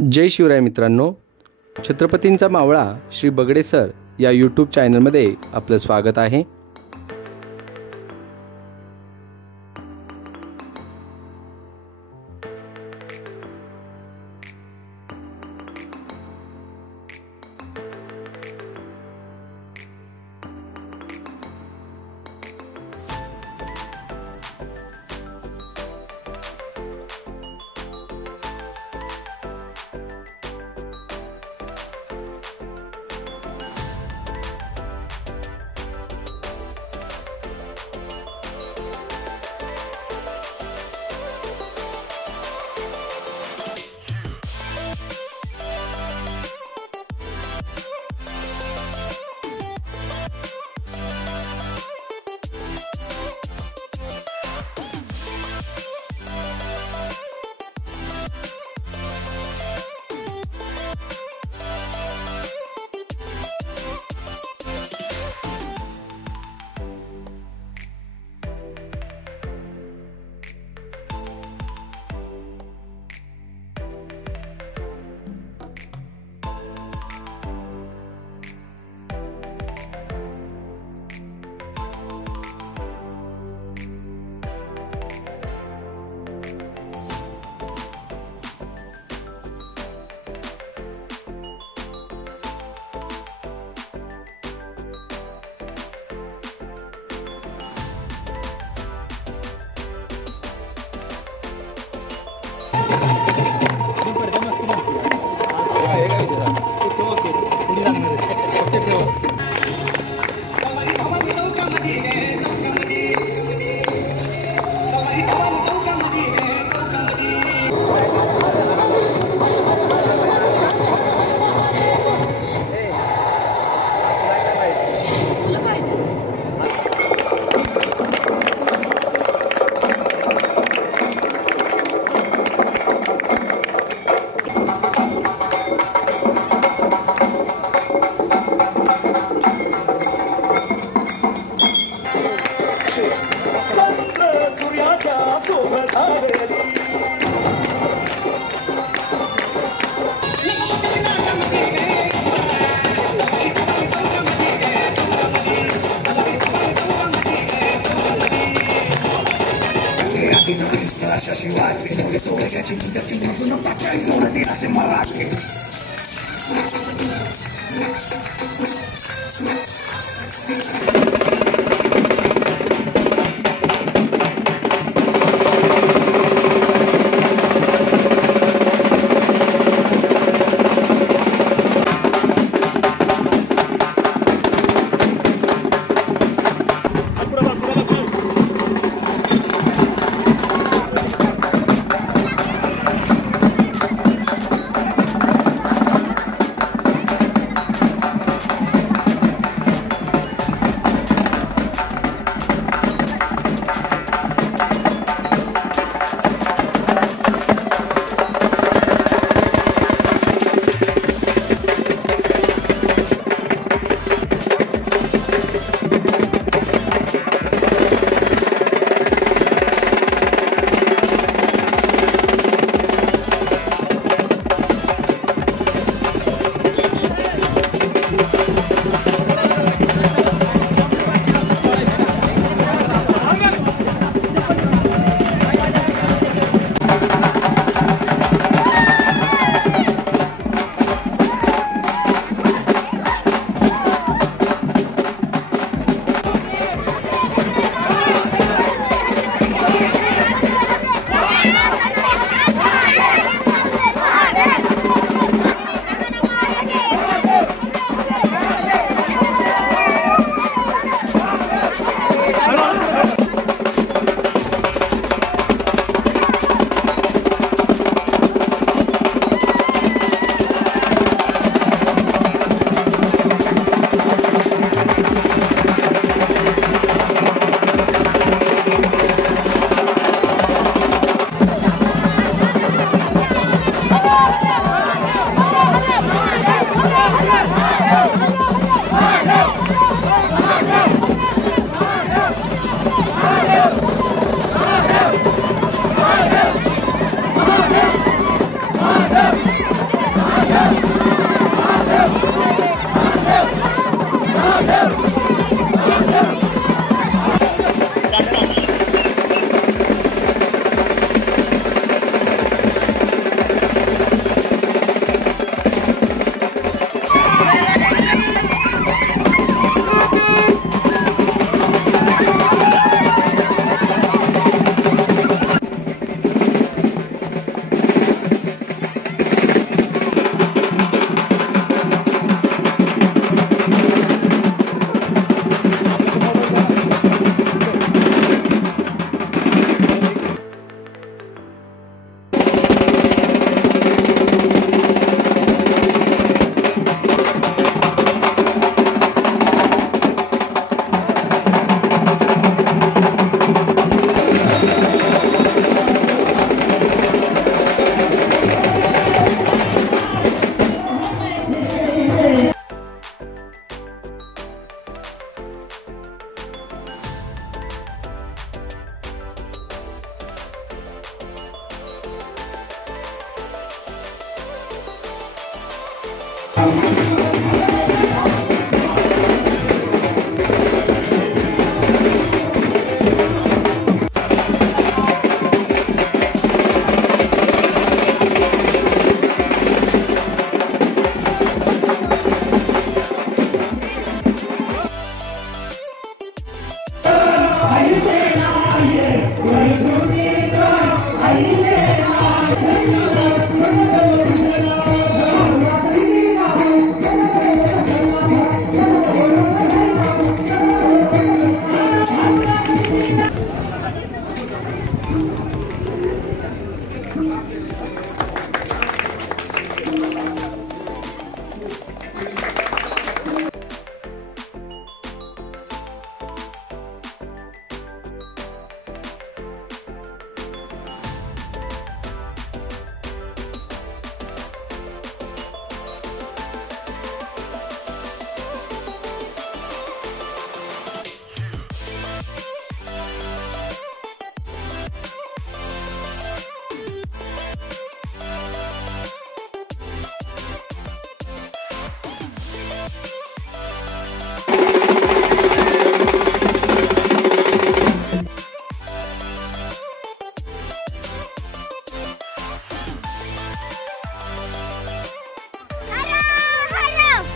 जय शिवराय मित्रांनो, छत्रपतींचा मावळा श्री बगडे सर या यूट्यूब चॅनलमध्ये आपलं स्वागत आहे।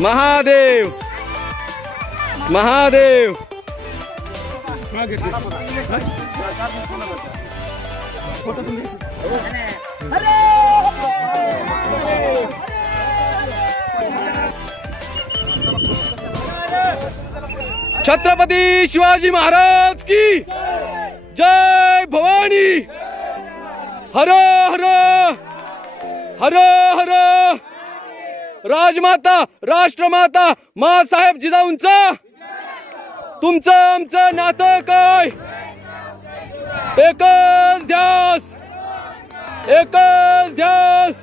महादेव महादेव छत्रपती शिवाजी महाराज की जय भवानी। हर हर हर हर राजमाता राष्ट्रमाता माँसाहेब जिजाऊंचं तुमचं आमचं नातं काय? एकच ध्यास एकच ध्यास।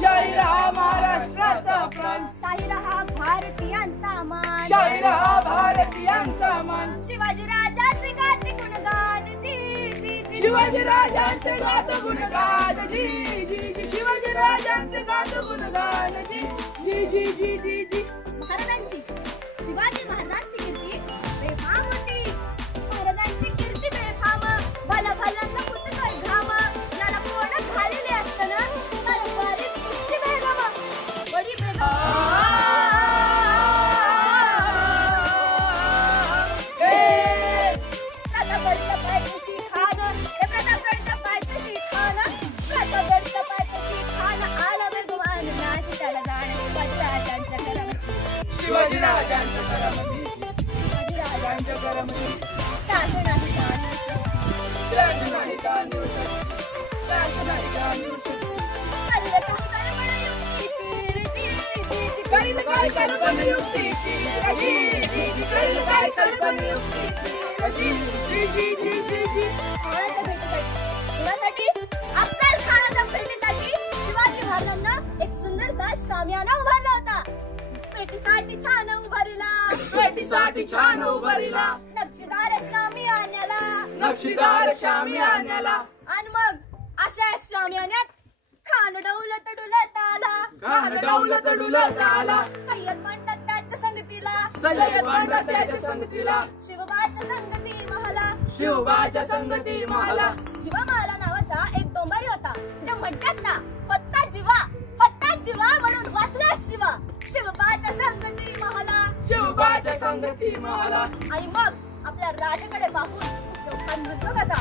शाहीर हा महाराष्ट्राचा प्राण, शाहीर हा भारतीयांचा मान, शाहीर हा भारतीयांचा मान। शिवाजी राजांचे गाते गुणगान जी जी जी, शिवाजी राजांचे गात गुणगान जी जी जी, शिवाजी राजांचे गात गुणगान जी जी जी जी जी जी। महाराजांची शिवाजी महाराजांची कीर्ती बेफाम होती, महाराजांची कीर्ती बेफाम, भला भल्यांना फुटतोय घाम, याला कोण खालेले असताना तरवारी तुझी बेगम बडी बेगम। शिवाजी राजांच्या घरामध्ये, शिवाजी राजांच्या घरामध्ये तास नाही त्रास नाही गाणी उठत, त्रास नाही गाणी उठत। करील काय कल्पना युक्तीची रजी जी जी, करील काय कल्पना युक्तीची रजी जी जी जी जी जी। कुणासाठी? अफजल खानाच्या भेटीसाठी शिवाजी महाराजांना एक सुंदरसा शामियाना उभारला होता। पेटीसाठी छान उभारला, पेटीसाठी छान उभारला, नक्षीदार शामियान्याला, नक्षीदार शामियान्याला। आणि मग अशा शामियान्यात खान डौलत डुलत आला, खान डौलत डुलत आला, सय्यद म्हणतात त्याच्या संगतीला, सय्यद म्हणतात त्याच्या संगतीला, शिवबाच्या संगती महला, शिवबाच्या संगती मला. जीवा माला नावाचा एक डोंबारी होता. जे म्हणतात ना, फत्ता जीवा म्हणून वाचला शिवा. शिवबाच्या संगती मला. शिवबाच्या संगती मला. आणि मग आपल्या राजाकडे पाहून तो म्हणतो कसा,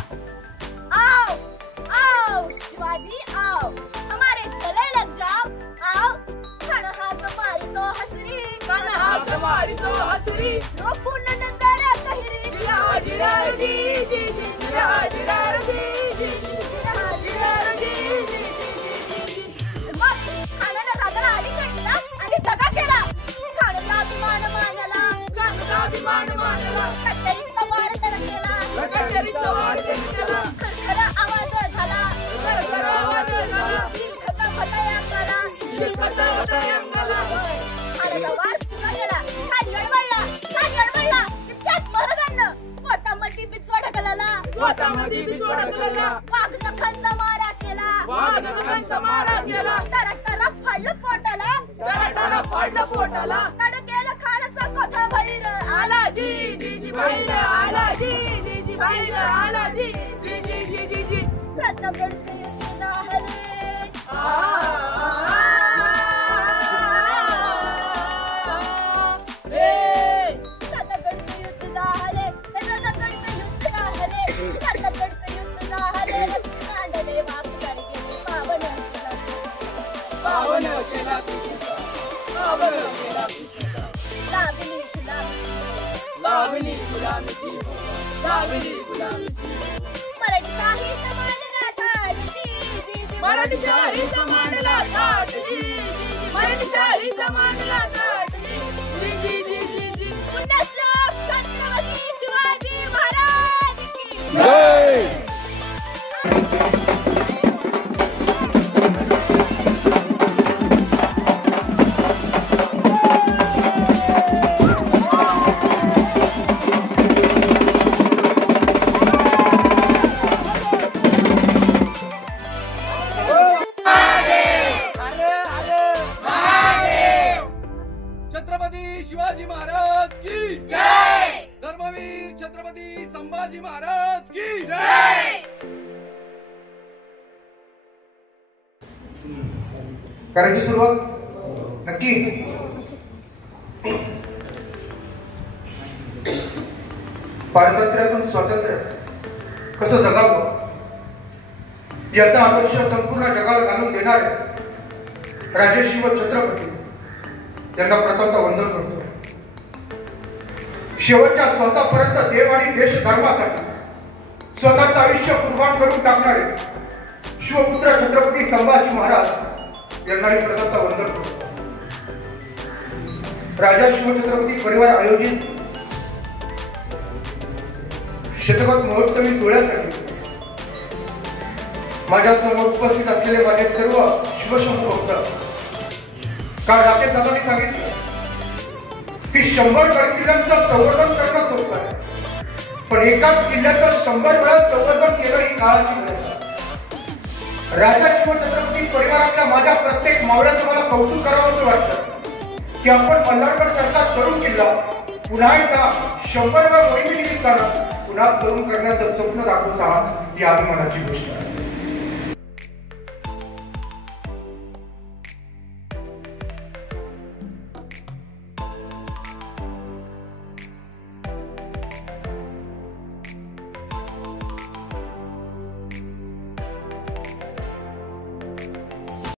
आओ आओ शिवाजी आओ, हमारे गले लग जाओ. आओ खण हाथ मारी तो हसरी. कण हाथ मारी तो हसरी. रोकून नजर कहिरी. जिया जिया जी जी जी जिया जिया जी जी जी जिया जिया जी जी जी. मग खाण्याला राजाला अडीकडला आणि दगा केला. खाण्याला अभिमान मानला. खाण्याला अभिमान मानला. कट्टरीचा वार त्याला केला. कट्टरीचा वार त्याला केला. खरखर आवाज झाला. खरखर आवाज झाला. खता फटायांगाला. खता फटायांगाला. खाण्याला वार पुन्हा गेला. खान गडबडला. इतक्यात महाराजांना पोटामध्ये बिचवा ढकलला. पोटामध्ये बिचवा ढकलला. वाघ नखांचा मारा केला. वाघ नखांचा मारा केला. टरा फाडलं पोटाला. टरा फाडलं पोटाला. तडकेला खानाचा कोथळ बाहेर आला जी जी जी बाहेर आला. जी जी जी बाहेर आला. जी जी जी जी जी जी. प्रतापगडचे युद्ध झाले. प्रतापगडचे युद्ध झाले. प्रतापगडचे युद्ध झाले. प्रतापगडचे युद्ध झाले. कांडले वापसारी गेले. पावन केला. पावन केला. लागली लावणी गुलामीची. लावणी गुलामीची. मराठी साहित्य मांडला ताजची. मराठी शाहीचा मांडला ताट. जी जी जी. मराठी शाहीचा मांडला ताट. जी जी जी जी जी. पुण्यश्लोक छत्रपती शिवाजी महाराज की जय. छत्रपती शिवाजी महाराज की जय. धर्मवीर छत्रपती संभाजी महाराज की जय. करायची सुरुवात नक्की. पारतंत्र्यातून स्वातंत्र्य कसं जगावं याचा आदर्श संपूर्ण जगाला घालून देणारे राजर्षी व छत्रपती यांना प्रथमतः वंदन करतो. शेवटच्या श्वासापर्यंत देव आणि देश धर्मासाठी स्वतःचं आयुष्य कुर्बान करून टाकणारे शिवपुत्र छत्रपती संभाजी महाराज यांनाही प्रथमतः वंदन करतो. राजा शिवछत्रपती परिवार आयोजित शतक महोत्सवी सोहळ्यासाठी माझ्या समोर उपस्थित असलेले माझे सर्व शिवशंभू भक्त, काल राकेश दादांनी सांगितलं की 100 गडकिल्ल्यांचं संवर्धन करणं सोपं आहे, पण एकाच किल्ल्याचं 100 वेळा संवर्धन केलं ही काळाची गरज आहे. राजा शिवछत्रपती परिवारातल्या माझ्या प्रत्येक मावळ्याचं मला कौतुक करावंसं वाटतं की आपण मल्हारगड सारखा तरुण किल्ला पुन्हा एकदा 100 वेळा मोहिमेनिमित्तानं पुन्हा तरुण करण्याचं स्वप्न दाखवत आहात, ही अभिमानाची गोष्ट आहे.